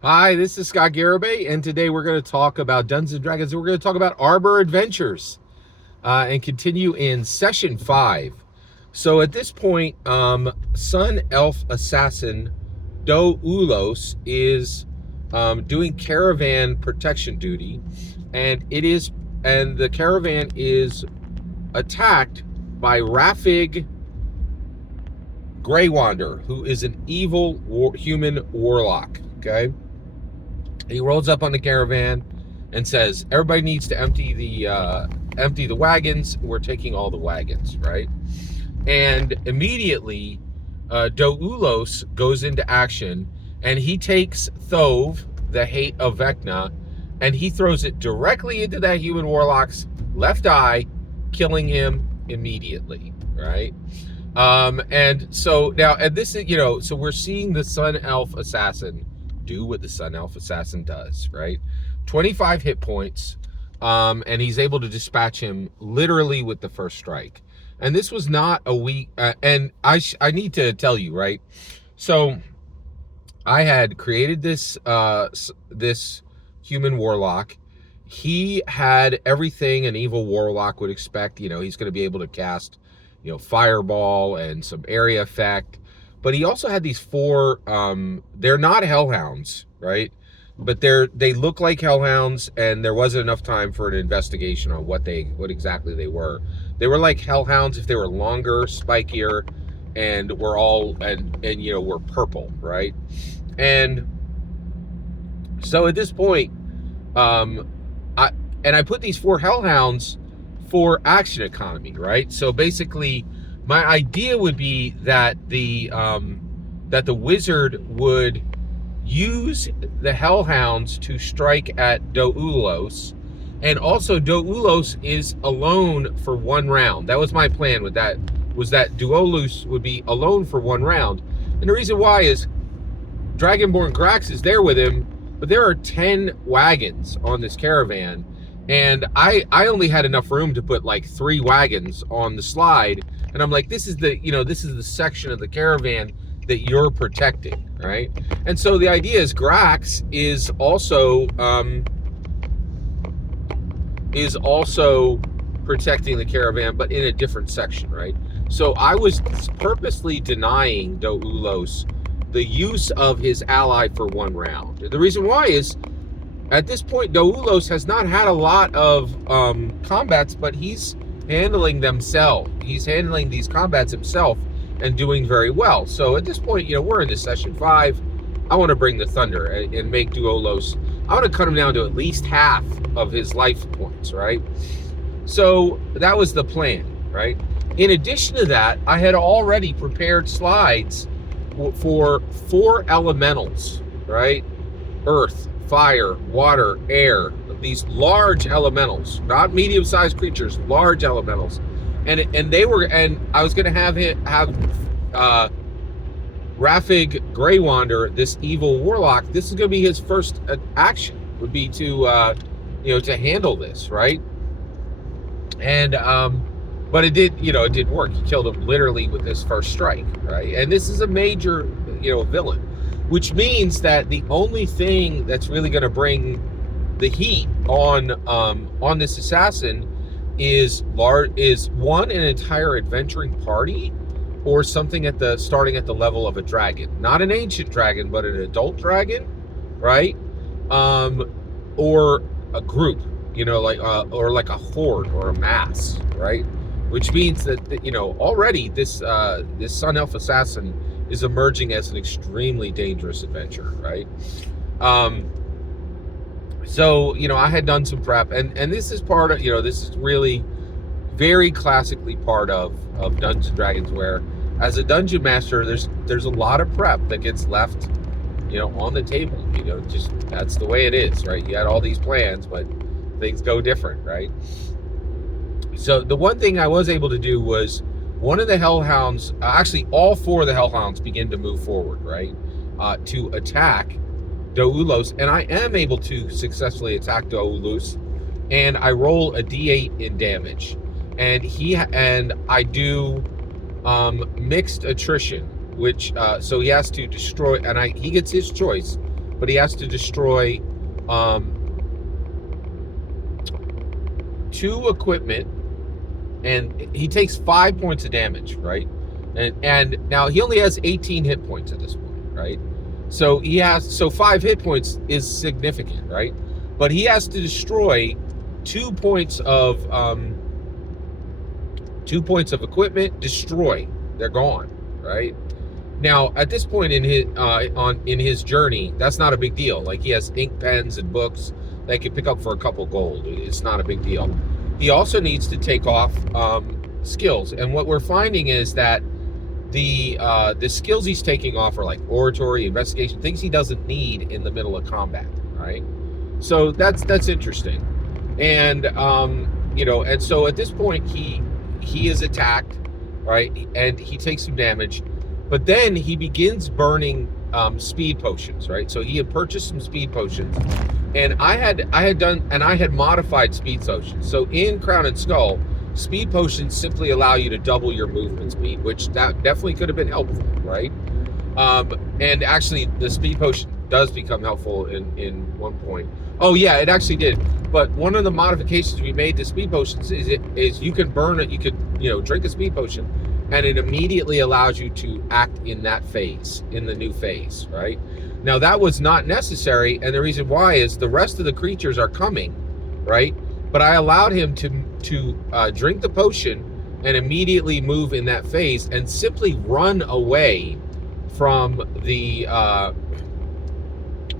Hi, this is Scott Garibay, and today we're going to talk about Dungeons & Dragons. We're going to talk about Arbor Adventures and continue in Session 5. So at this point, Sun Elf Assassin Do Ulos is doing caravan protection duty, and the caravan is attacked by Rafig Greywander, who is an evil human warlock. Okay. He rolls up on the caravan and says, "Everybody needs to empty the wagons. We're taking all the wagons, right?" And immediately, Doulos goes into action, and he takes Thove, the hate of Vecna, and he throws it directly into that human warlock's left eye, killing him immediately, right? And so now, and this is, so we're seeing the Sun Elf Assassin do what the Sun Elf Assassin does, right? 25 hit points, and he's able to dispatch him literally with the first strike. And this was not a weak, and I need to tell you, right? So I had created this human warlock. He had everything an evil warlock would expect. He's going to be able to cast, fireball and some area effect. But he also had these four, they're not hellhounds, right? But they look like hellhounds, and there wasn't enough time for an investigation on what exactly they were. They were like hellhounds if they were longer, spikier, and were purple, right? And so at this point, I put these four hellhounds for action economy, right? So basically, my idea would be that the wizard would use the hellhounds to strike at Doulos, and also Doulos is alone for one round. That was my plan with that. Was that Doulos would be alone for one round, and the reason why is Dragonborn Grax is there with him, but there are 10 wagons on this caravan. And I only had enough room to put like 3 wagons on the slide. And I'm like, this is the section of the caravan that you're protecting, right? And so the idea is Grax is also protecting the caravan, but in a different section, right? So I was purposely denying Doulos the use of his ally for one round. The reason why is, at this point, Doulos has not had a lot of combats, but he's handling themselves. He's handling these combats himself and doing very well. So at this point, we're in this session 5. I want to bring the thunder and make Doulos. I want to cut him down to at least half of his life points, right? So that was the plan, right? In addition to that, I had already prepared slides for 4 elementals, right? Earth, fire, water, air, these large elementals, not medium-sized creatures, large elementals. And I was going to have Rafig Greywander, this evil warlock. This is going to be his first action, would be to handle this, right? And but it did work. He killed him literally with his first strike, right? And this is a major, villain, which means that the only thing that's really going to bring the heat on this assassin is an entire adventuring party, or something starting at the level of a dragon, not an ancient dragon, but an adult dragon, right? Or a group, or like a horde or a mass, right? Which means that already this Sun Elf Assassin is emerging as an extremely dangerous adventure, right? So I had done some prep, and this is part of this is really very classically part of Dungeons and Dragons, where as a dungeon master, there's a lot of prep that gets left on the table. Just that's the way it is, right? You had all these plans, but things go different, right? So the one thing I was able to do was, one of the hellhounds, actually all 4 of the hellhounds, begin to move forward, right, to attack Doulos, and I am able to successfully attack Doulos, and I roll a d8 in damage, and I do mixed attrition, which so he has to destroy, and he gets his choice but he has to destroy 2 equipment, and he takes 5 points of damage, right? And now he only has 18 hit points at this point, right? So 5 hit points is significant, right? But he has to destroy 2 points of 2 points of equipment. Destroy, they're gone, right? Now at this point in his journey, that's not a big deal. Like, he has ink pens and books that he can pick up for a couple gold. It's not a big deal. He also needs to take off skills, and what we're finding is that the skills he's taking off are like oratory, investigation, things he doesn't need in the middle of combat, right? So that's interesting. And and so at this point he is attacked, right? And he takes some damage, but then he begins burning speed potions, right? So he had purchased some speed potions, and I had modified speed potions. So in Crown and Skull, speed potions simply allow you to double your movement speed, which that definitely could have been helpful, right? And actually, the speed potion does become helpful in one point. Oh yeah, it actually did. But one of the modifications we made to speed potions is you can burn it. You could drink a speed potion, and it immediately allows you to act in that phase, in the new phase, right? Now that was not necessary, and the reason why is the rest of the creatures are coming, right? But I allowed him to drink the potion and immediately move in that phase and simply run away from the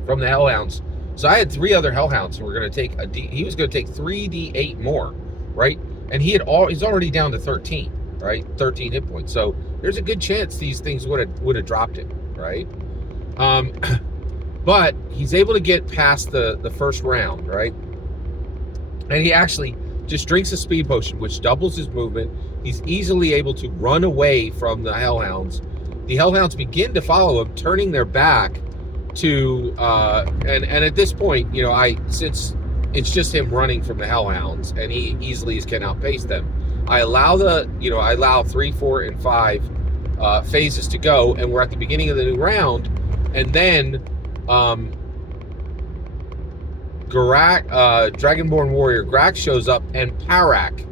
hellhounds. So I had 3 other hellhounds, and we're going to take he was going to take 3d8 more, right? And he's already down to 13, right? 13 hit points. So there's a good chance these things would have dropped him, right? But he's able to get past the first round, right? And he actually just drinks a speed potion, which doubles his movement. He's easily able to run away from the hellhounds. The hellhounds begin to follow him, turning their back to and at this point, since it's just him running from the hellhounds and he easily can outpace them, I allow 3, 4, and 5 phases to go, and we're at the beginning of the new round, and then Dragonborn warrior Grak shows up, and Parak,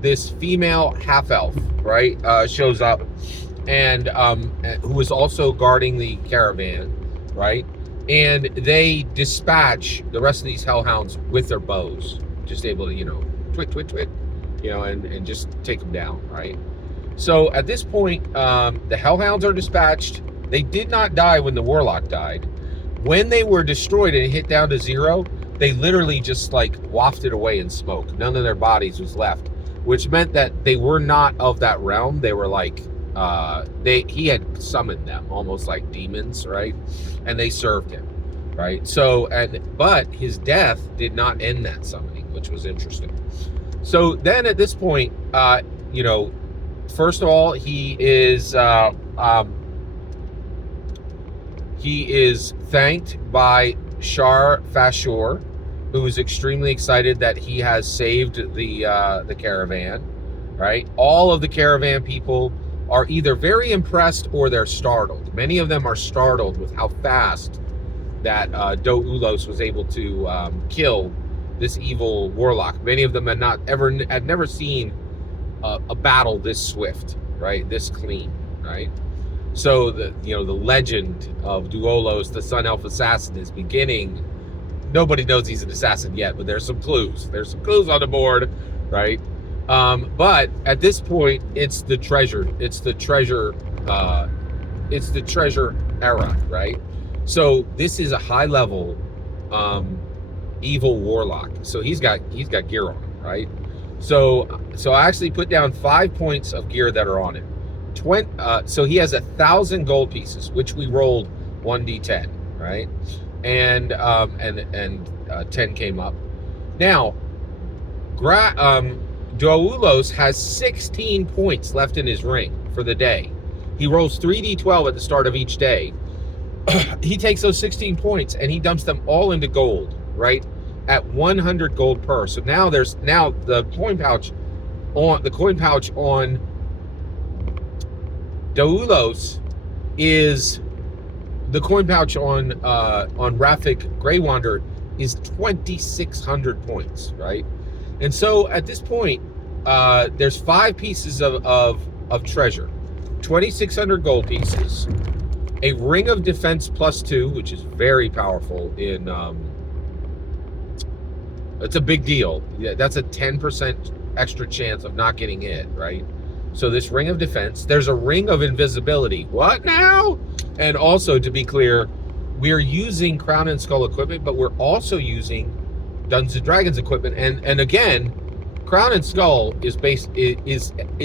this female half-elf, right, shows up, and who is also guarding the caravan, right? And they dispatch the rest of these hellhounds with their bows, just able to twit, and just take them down, right? So at this point, the hellhounds are dispatched. They did not die when the warlock died. When they were destroyed and hit down to 0, they literally just like wafted away in smoke. None of their bodies was left, which meant that they were not of that realm. They were like he had summoned them almost like demons, right? And they served him, right? So but his death did not end that summoning, which was interesting. So then at this point, first of all, he is thanked by Shar Fashur, who is extremely excited that he has saved the caravan, right? All of the caravan people are either very impressed or they're startled. Many of them are startled with how fast that Do-Ulos was able to kill this evil warlock. Many of them had never seen a battle this swift, right? This clean, right? So the legend of Do-Ulos, the Sun Elf assassin, is beginning. Nobody knows he's an assassin yet, but there's some clues. There's some clues on the board, right? But at this point, it's the treasure. It's the treasure era, right? So this is a high level evil warlock. So he's got gear on him, right? So I actually put down 5 points of gear that are on him. So he has 1,000 gold pieces, which we rolled 1d10, right? And 10 came up. Now, Do-Ulos has 16 points left in his ring for the day. He rolls 3d12 at the start of each day. He takes those 16 points and he dumps them all into gold, right? At 100 gold per. So now the coin pouch on Do-Ulos is the coin pouch on Rafik Grey Wander is 2,600 points, right? And so at this point, there's 5 pieces of treasure, 2,600 gold pieces, a ring of defense +2, which is very powerful in. It's a big deal. Yeah, that's a 10% extra chance of not getting hit, right? So this ring of defense, there's a ring of invisibility. What now? And also, to be clear, we're using Crown and Skull equipment, but we're also using Dungeons and Dragons equipment. And again, Crown and Skull is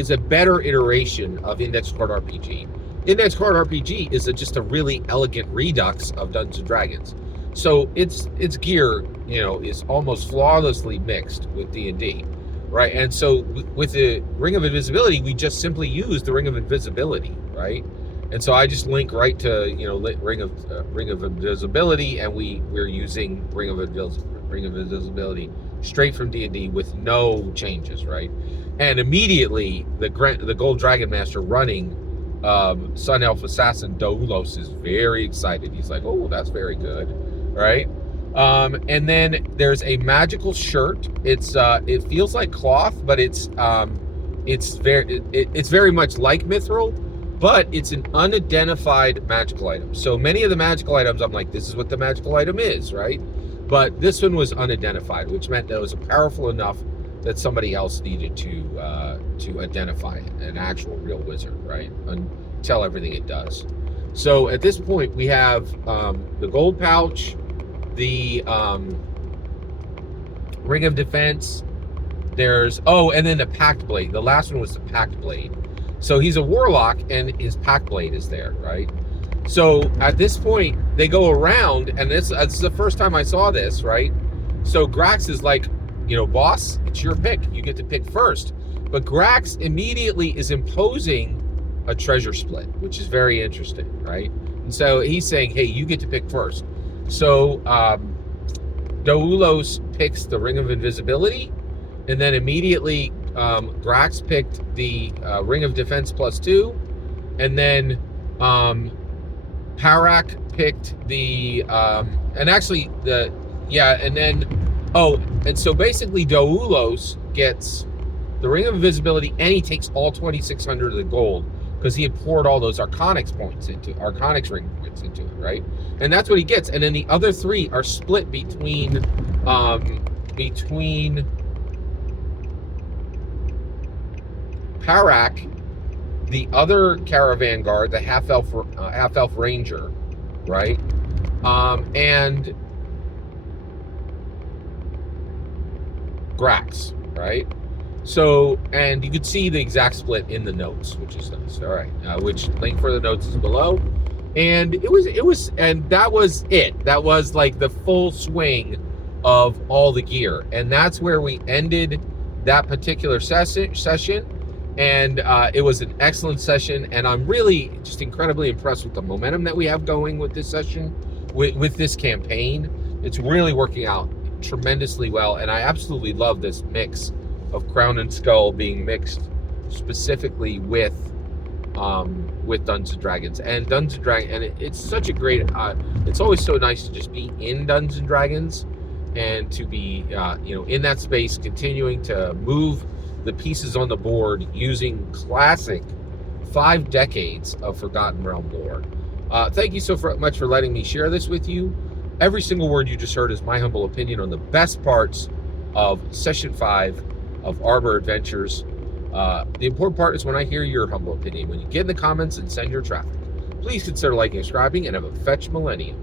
a better iteration of Index Card RPG. Index Card RPG is just a really elegant redux of Dungeons and Dragons. So its gear, is almost flawlessly mixed with D&D, right? And so with the Ring of Invisibility, we just simply use the Ring of Invisibility, right? And so I just link right to Ring of Invisibility, and we're using Ring of Invisibility straight from D&D with no changes, right? And immediately the Gold Dragon Master running Sun Elf Assassin Doulos is very excited. He's like, "Oh, that's very good," right? And then there's a magical shirt. It feels like cloth, but it's very much like mithril, but it's an unidentified magical item. So many of the magical items, I'm like, this is what the magical item is, right? But this one was unidentified, which meant that it was powerful enough that somebody else needed to identify it, an actual real wizard, right? And tell everything it does. So at this point, we have the gold pouch, the Ring of Defense. And then the Pact Blade. The last one was the Pact Blade. So he's a warlock, and his Pact Blade is there, right? So at this point, they go around, and this is the first time I saw this, right? So Grax is like, boss, it's your pick. You get to pick first. But Grax immediately is imposing a treasure split, which is very interesting, right? And so he's saying, hey, you get to pick first. So Doulos picks the Ring of Invisibility, and then immediately Grax picked the Ring of Defense +2, and then Parak picked the and so basically Doulos gets the Ring of Invisibility, and he takes all 2,600 of the gold because he had poured all those Arcanics ring points into it, right? And that's what he gets. And then the other 3 are split between Parak, the other caravan guard, the half-elf ranger, right? And Grax, right? So, and you could see the exact split in the notes, which is nice. All right, which link for the notes is below. And and that was it. That was like the full swing of all the gear, and that's where we ended that particular session. And it was an excellent session, and I'm really just incredibly impressed with the momentum that we have going with this session, with this campaign. It's really working out tremendously well, and I absolutely love this mix of Crown and Skull being mixed specifically with Dungeons and Dragons. And Dungeons and Dragons, and it's such a great. It's always so nice to just be in Dungeons and Dragons, and to be in that space, continuing to move the pieces on the board using classic 5 decades of Forgotten Realm lore. Thank you so much for letting me share this with you. Every single word you just heard is my humble opinion on the best parts of Session 5 of Arbor Adventures. The important part is when I hear your humble opinion. When you get in the comments and send your traffic, please consider liking and subscribing, and have a fetch millennium.